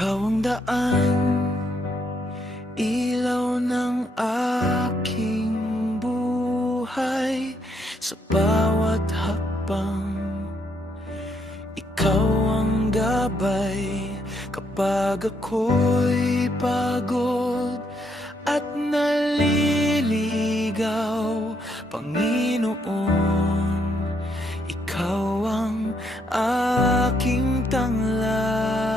Ikaw ang daan, ilaw ng aking buhay. Sa bawat hakbang, ikaw ang gabay. Kapag ako'y pagod at naliligaw, Panginoon, ikaw ang aking tanglaw.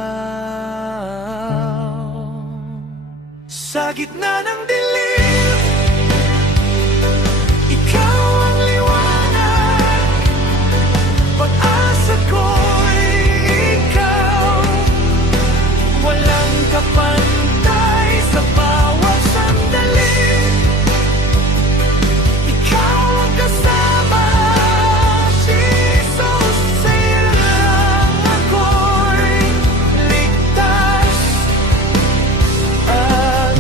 Sa gitna ng dilim, ikaw ang liwanag. Pag-asa ko'y ikaw, walang kapantay sa bawat sandali. Ikaw ang kasama, Jesus, sa'yo lang ako'y ligtas at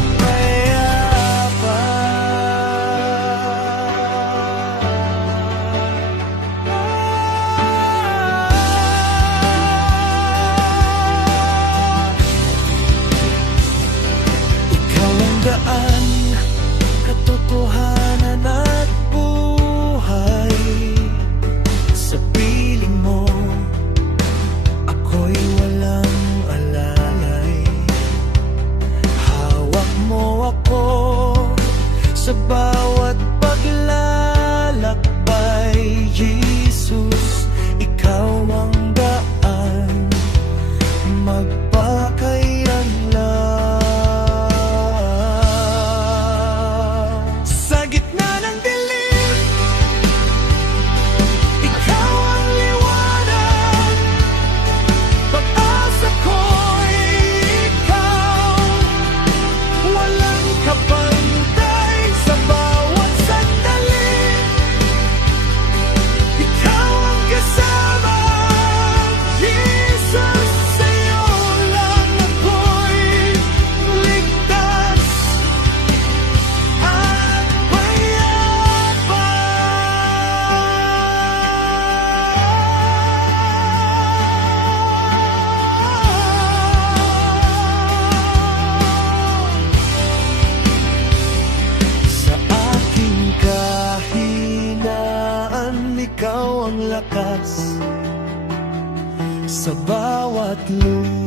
daan, katotohanan at buhay. Sa piling mo, ako'y walang alalay. Hawak mo ako sa bawat paglalakbay. Jesus, ikaw ang daan, magpakailanman. Ikaw ang lakas sa bawat lupa.